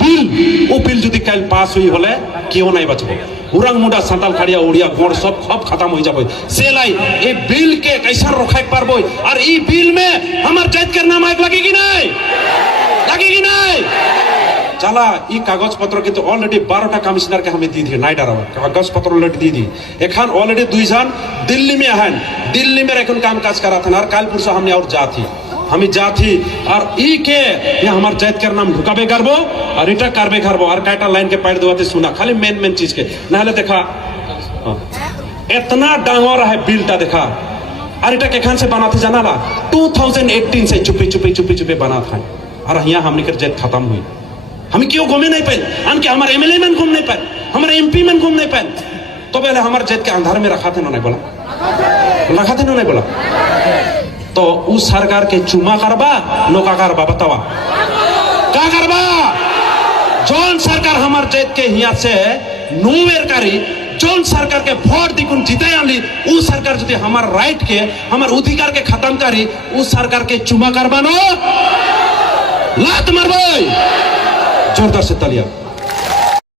বিল ও বিল যদি কাল পাস হই হলে কেউ নাই বাঁচব উরাং মুডা সাঁতাল খাড়িয়া উড়িয়া গড় সব খতম হয়ে যাবে সেলাই এই বিল কে कैसा রখাই পারবো আর এই বিল মে আমার জাতকের নাম আগ লাগেগি নাই লাগেগি নাই चला ई कागज पत्र किंतु ऑलरेडी 12टा कमिश्नर के हमें दी थी नाइट आराम कागज पत्र ऑलरेडी दी थी एखान ऑलरेडी 2 जन दिल्ली में हैं दिल्ली में रखन काम काज करा थे और काल पुरसा हमने और जाती हम जाती और ई के ये हमार जात के नाम ढुकाबे करबो और इटा करबे करबो और काटा लाइन के पैर देवाते सुना खाली मेन चीज के नाले देखा इतना डांगर है बिलटा देखा और इटा केखान से बना थे जाना ला 2018 से चुपे बना था और यहाँ हमने कर जात खत्म हुई हम क्यों घूमे नहीं पाए हम क्या हमारे एमएलए में घूम नहीं पाए हमारे एमपी में घूम नहीं पाए तो पहले हमारे जात के अंधार में रखा थे ना नहीं बोला रखा थे ना नहीं बोला तो उस सरकार के चुमा करबा नौका करबा बतावा क्या करबा जौन सरकार हमारे जात के यहाँ से नुवेर करी जौन सरकार के वोट दिकुन जीते आली उस सरकार जो हमार राइट के हमार अधिकार के खत्म करी उस सरकार के चुमा करबा नो लात मारबो जोरदार से तालियां